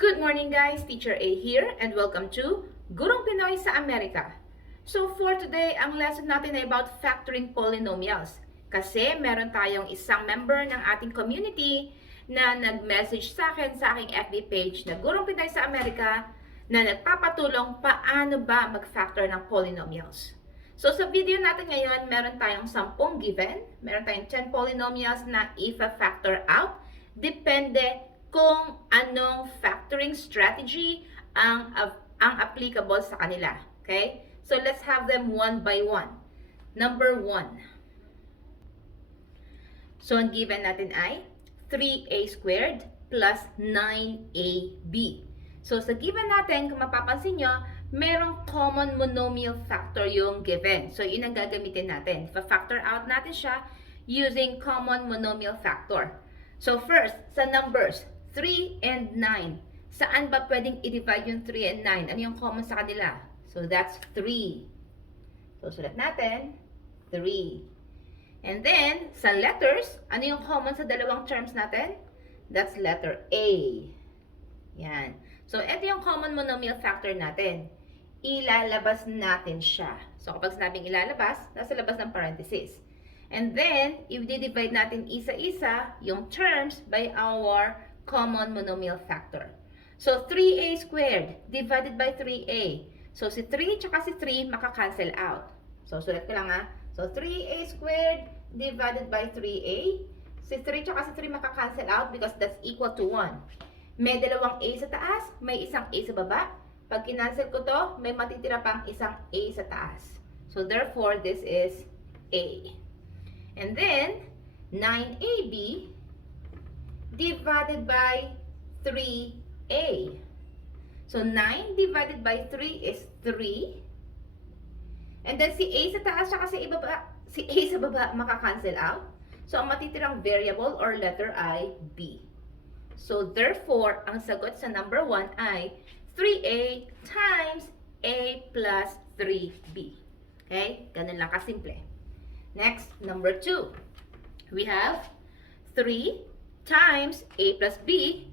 Good morning guys, Teacher A here and welcome to Gurong Pinoy sa Amerika. So for today, ang lesson natin ay about factoring polynomials. Kasi meron tayong isang member ng ating community na nag-message sa akin sa aking FB page na Gurong Pinoy sa Amerika na nagpapatulong paano ba mag-factor ng polynomials. So sa video natin ngayon, meron tayong 10 given, meron tayong 10 polynomials na i-factor out. Depende kung anong factoring strategy ang applicable sa kanila. Okay? So, let's have them one by one. Number 1. So, ang given natin ay 3a squared plus 9ab. So, sa given natin, kung mapapansin nyo, merong common monomial factor yung given. So, yun ang gagamitin natin. Pa-factor out natin siya using common monomial factor. So, first, sa numbers, 3 and 9. Saan ba pwedeng i-divide yung 3 and 9? Ano yung common sa kanila? So, that's 3. So, sulat natin, 3. And then, sa letters, ano yung common sa dalawang terms natin? That's letter A. Yan. So, ito yung common monomial factor natin. Ilalabas natin siya. So, kapag sinabing ilalabas, nasa labas ng parenthesis. And then, i-divide natin isa-isa yung terms by our common monomial factor. So, 3a squared divided by 3a. So, si 3 tsaka si 3 makakancel out. So, sulat ko lang ha. So, 3a squared divided by 3a. Si 3 tsaka si 3 makakancel out because that's equal to 1. May dalawang a sa taas, may isang a sa baba. Pag kinancel ko to, may matitira pang isang a sa taas. So, therefore, this is a. And then, 9ab divided by 3a. So, 9 divided by 3 is 3. And then, si a sa taas at si a sa baba makakancel out. So, ang matitirang variable or letter ay b. So, therefore, ang sagot sa number 1 ay 3a times a plus 3b. Okay? Ganun lang kasimple. Next, number 2. We have 3 times a plus b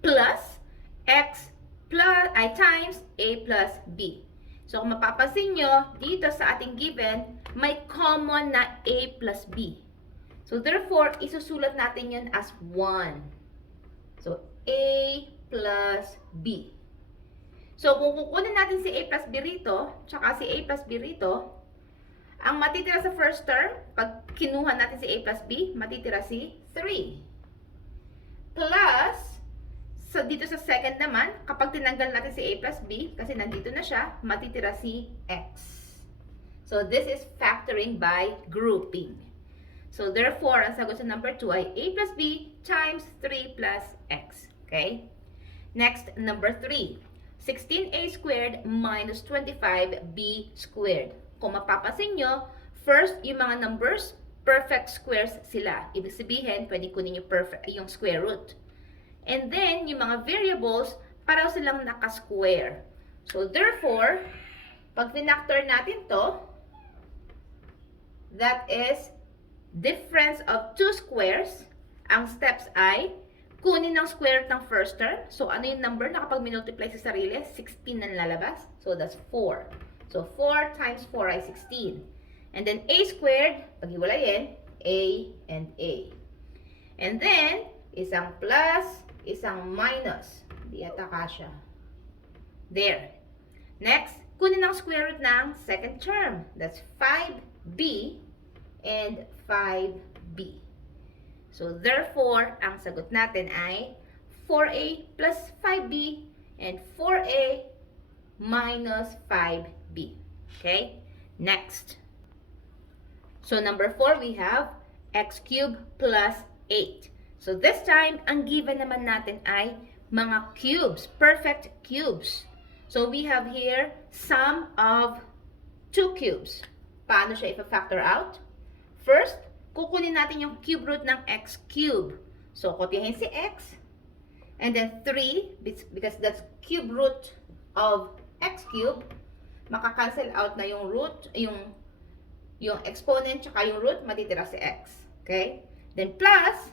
plus x plus times a plus b. So, kung mapapansin nyo, dito sa ating given, may common na a plus b. So, therefore, isusulat natin yun as 1. So, a plus b. So, kung kukunin natin si a plus b rito, tsaka si a plus b rito, ang matitira sa first term, pag kinuha natin si a plus b, matitira si 3. Plus, so dito sa second naman, kapag tinanggal natin si a plus b, kasi nandito na siya, matitira si x. So, this is factoring by grouping. So, therefore, ang sagot sa number 2 ay a plus b times 3 plus x. Okay? Next, number 3. 16a squared minus 25b squared. Kung mapapansin nyo, first, yung mga numbers, perfect squares sila. Ibig sabihin, pwede kunin yung square root. And then, yung mga variables, paraw silang naka-square. So, therefore, pag finactor natin to, that is difference of two squares. Ang steps ay, kunin ng square root ng first term. So, ano yung number na kapag minultiply sa sarili? 16 na lalabas. So, that's 4. So, 4 times 4 ay 16. And then, a squared, paghiwalayin, a and a. And then, isang plus, isang minus. Di ata kasya. There. Next, kunin ang square root ng second term. That's 5b and 5b. So, therefore, ang sagot natin ay 4a plus 5b and 4a minus 5b. Okay? Next. So, number 4, we have x cubed plus 8. So, this time, ang given naman natin ay mga cubes, perfect cubes. So, we have here sum of 2 cubes. Paano siya ipa-factor out? First, kukunin natin yung cube root ng x cube. So, kopyahin si x. And then 3, because that's cube root of x cube, makakancel out na yung root, yung exponent tsaka yung root, matitira si x. Okay? Then plus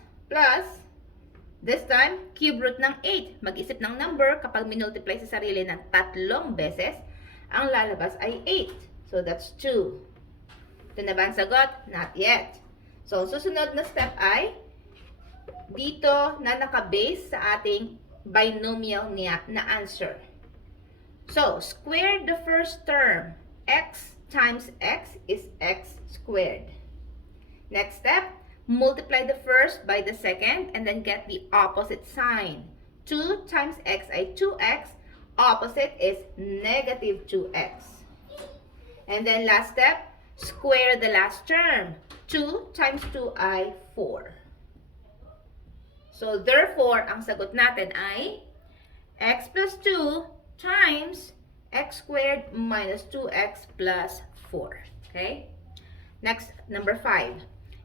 This time, cube root ng 8. Mag-isip ng number kapag minultiply sa sarili ng 3 beses, ang lalabas ay 8. So, that's 2. Ito na ba ang sagot? Not yet. So, susunod na step ay dito na nakabase sa ating binomial na answer. So, square the first term. X times x is x squared. Next step, multiply the first by the second and then get the opposite sign. 2 times x ay 2x. Opposite is negative 2x. And then last step, square the last term. 2 times 2 ay 4. So, therefore, ang sagot natin ay x plus 2 times x squared minus 2x plus 4. Okay? Next, number 5.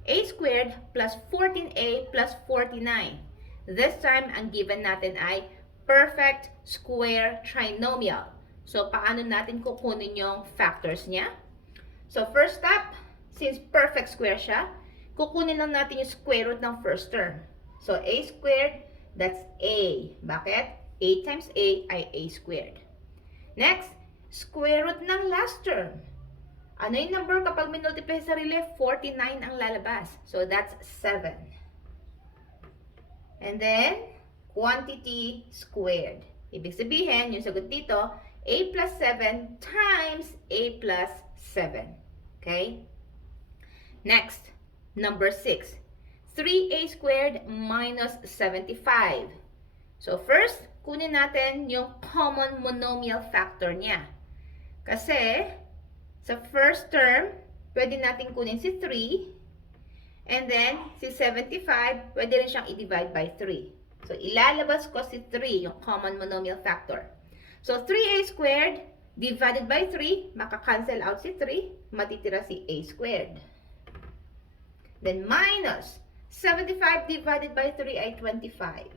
A squared plus 14a plus 49. This time, ang given natin ay perfect square trinomial. So, paano natin kukunin yung factors niya? So, first step, since perfect square siya, kukunin lang natin yung square root ng first term. So, a squared, that's a. Bakit? A times a ay a squared. Next, square root ng last term. Ano yung number kapag minultiply sa sarili? 49 ang lalabas. So, that's 7. And then, quantity squared. Ibig sabihin, yung sagot dito, a plus 7 times a plus 7. Okay? Next, number 6. 3a squared minus 75. So, first, kunin natin yung common monomial factor niya. Kasi, sa first term, pwede natin kunin si 3. And then, si 75, pwede rin siyang i-divide by 3. So, ilalabas ko si 3, yung common monomial factor. So, 3a squared divided by 3, maka-cancel out si 3, matitira si a squared. Then, minus 75 divided by 3 ay 25.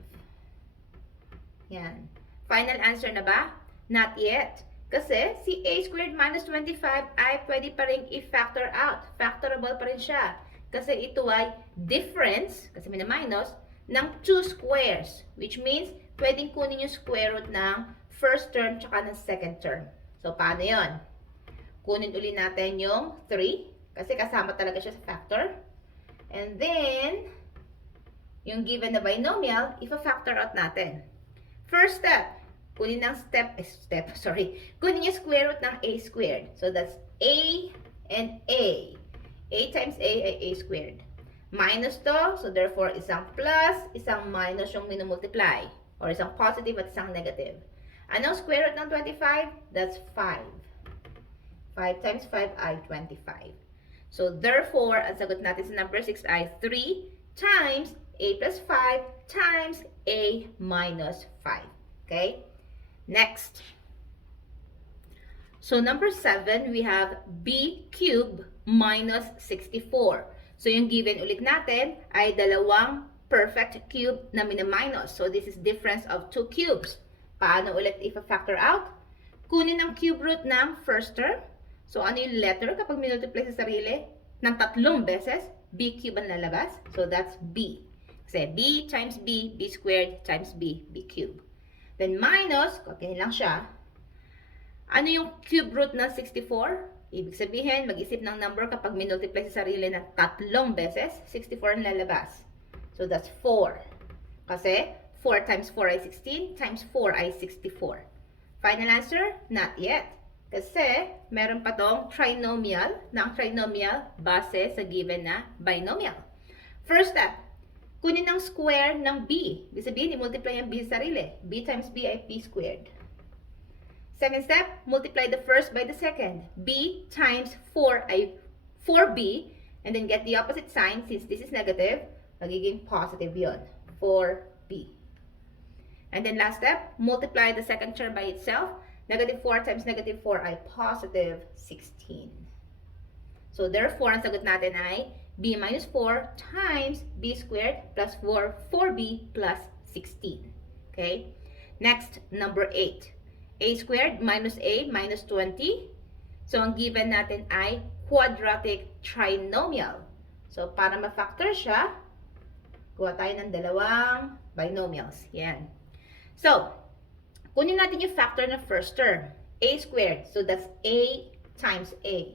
Yan. Final answer na ba? Not yet. Kasi si a squared minus 25 ay pwede pa rin i-factor out. Factorable pa rin siya. Kasi ito ay difference, kasi may na minus, ng 2 squares. Which means, pwedeng kunin yung square root ng first term tsaka ng second term. So, paano yon? Kunin uli natin yung 3. Kasi kasama talaga siya sa factor. And then, yung given na binomial, ifa-factor out natin. First step, kunin yung kunin yung square root ng a squared. So, that's a and a. A times a ay a squared. Minus to, so therefore, isang plus, isang minus yung minumultiply. Or isang positive at isang negative. Anong square root ng 25? That's 5. 5 times 5 ay 25. So, therefore, ang sagot natin sa number 6 ay 3 times a plus 5 times a minus 5. Okay? Next. So, number 7, we have b cubed minus 64. So, yung given ulit natin ay dalawang perfect cube na mina-minus. So, this is difference of 2 cubes. Paano ulit i-factor out? Kunin ang cube root ng first term. So, ano yung letter kapag minultiply sa sarili? Ng 3 beses, b cube ang lalabas. So, that's b. Kasi b times b, b squared times b, b cube. Then, minus, okay lang siya. Ano yung cube root ng 64? Ibig sabihin, mag-isip ng number kapag minultiply sa sarili ng 3 beses, 64 ang lalabas. So, that's 4. Kasi, 4 times 4 ay 16, times 4 ay 64. Final answer? Not yet. Kasi, meron pa tong trinomial, na ang trinomial base sa given na binomial. First step, kunin ang square ng b. Ibig sabihin, i-multiply ang b sa sarili. b times b ay b squared. Second step, multiply the first by the second. b times 4 ay 4b. And then get the opposite sign. Since this is negative, magiging positive yon. 4b. And then last step, multiply the second term by itself. Negative 4 times negative 4 ay positive 16. So therefore, ang sagot natin ay b minus 4 times b squared plus 4b plus 16. Okay? Next, number 8. A squared minus a minus 20. So ang given natin ay quadratic trinomial. So para ma-factor siya, gawa tayo ng dalawang Binomials. Yan. So, kunin natin yung factor ng first term. A squared. So, that's A times A.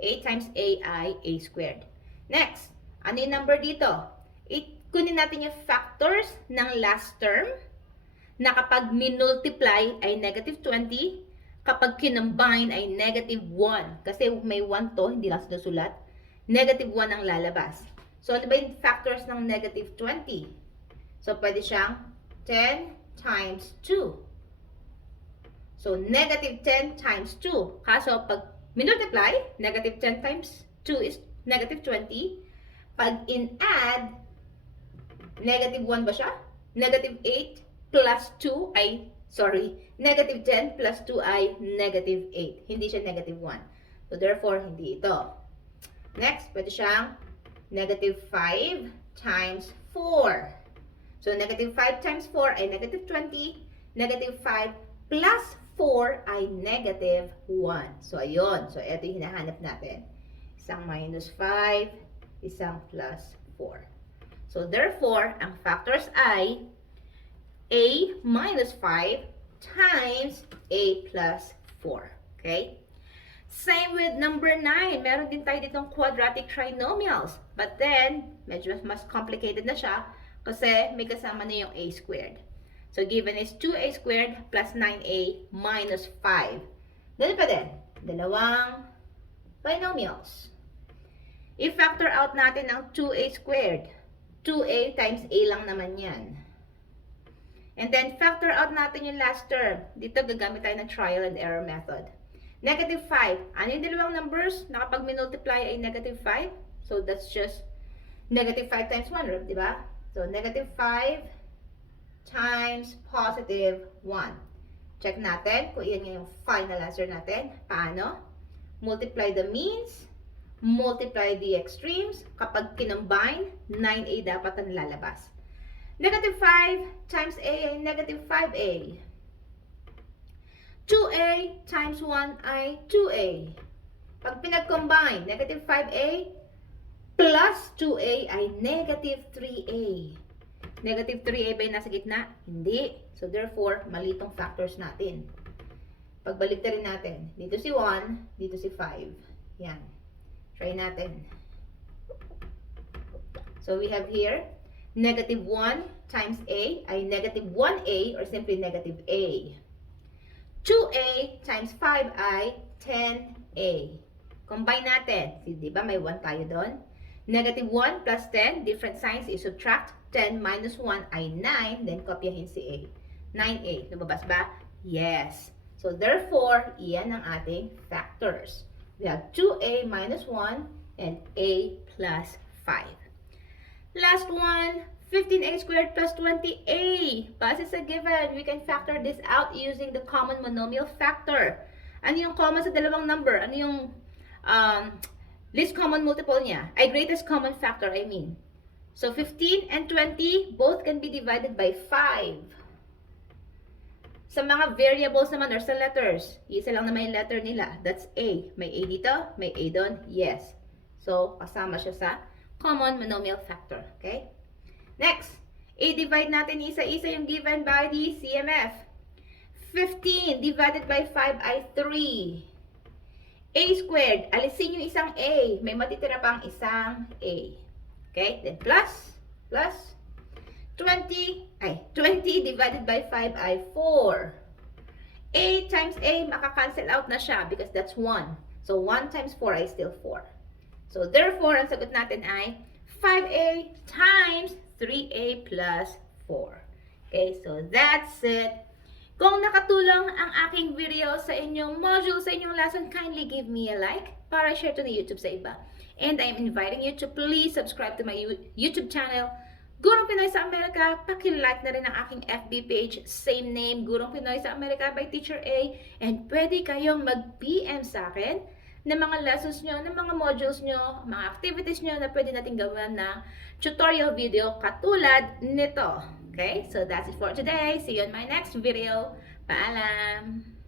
A times A ay A squared. Next, ano yung number dito? Kunin natin yung factors ng last term na kapag minultiply ay negative 20, kapag kinombine ay negative 1. Kasi may 1 to, hindi lang sinusulat. Negative 1 ang lalabas. So, ano ba yung factors ng negative 20? So, pwede siyang 10 times 2. So, negative 10 times 2. Kaso, pag minultiply, negative 10 times 2 is negative 20. Pag in-add, negative 1 ba siya? Negative 8 plus 2 ay, negative 10 plus 2 ay negative 8. Hindi siya negative 1. So, therefore, hindi ito. Next, pwede siyang negative 5 times 4. So, negative 5 times 4 ay negative 20. Negative 5 plus 4 ay negative 1. So, ayun. So, ito yung hinahanap natin. Isang minus 5, isang plus 4. So, therefore, ang factors ay A minus 5 times A plus 4. Okay? Same with number 9. Meron din tayo ditong quadratic trinomials. But then, medyo mas complicated na siya kasi may kasama na yung A squared. So, given is 2A squared plus 9A minus 5. Ganun pa din. Dalawang binomials. I-factor out natin ang 2A squared. 2A times A lang naman yan. And then, factor out natin yung last term. Dito, gagamit tayo ng trial and error method. Negative 5. Ano yung dalawang numbers na kapag minultiply ay negative 5? So, that's just negative 5 times 1, di ba? So, negative 5 times positive 1. Check natin kung iyan yung final answer natin. Paano? Multiply the means. Multiply the extremes. Kapag kinombine, 9A dapat ang lalabas. Negative 5 times A ay negative 5A. 2A times 1 ay 2A. Pag pinag-combine, negative 5A plus 2A ay negative 3A. Negative 3A ba yung nasa gitna? Hindi. So, therefore, mali itong factors natin. Pagbalik rin natin. Dito si 1, dito si 5. Yan. Try natin. So, we have here, negative 1 times A ay negative 1A or simply negative A. 2A times 5 ay 10A. Combine natin. Di ba may 1 tayo doon? Negative 1 plus 10, different signs, i-subtract. 10 minus 1 ay 9, then kopyahin si A. 9A. Lumabas ba? Yes. So, therefore, iyan ang ating factors. We have 2A minus 1 and A plus 5. Last one, 15A squared plus 20A. Base sa given, we can factor this out using the common monomial factor. Ano yung common sa dalawang number? Ano yung least common multiple niya? Ay, greatest common factor, I mean. So, 15 and 20, both can be divided by 5. Sa mga variables naman or sa letters, isa lang naman yung letter nila. That's A. May A dito, may A doon. Yes. So, kasama siya sa common monomial factor. Okay? Next, i-divide natin isa-isa yung given by the CMF. 15 divided by 5 ay 3. A squared, alisin yung isang A. May matitira pang isang A. Okay? Then plus 20 divided by 5 ay 4. A times A, makakancel out na siya because that's 1. So, 1 times 4 ay still 4. So, therefore, ang sagot natin ay 5A times 3A plus 4. Okay, so that's it. Kung nakatulong ang aking video sa inyong module, sa inyong lesson, kindly give me a like para share to the YouTube sa iba. And I'm inviting you to please subscribe to my YouTube channel, Gurong Pinoy sa Amerika. Paki-like na rin ang aking FB page, same name, Gurong Pinoy sa Amerika by Teacher A. And pwede kayong mag-PM sa akin ng mga lessons nyo, ng mga modules nyo, mga activities nyo na pwede natin gawin na tutorial video katulad nito. Okay? So that's it for today. See you in my next video. Paalam!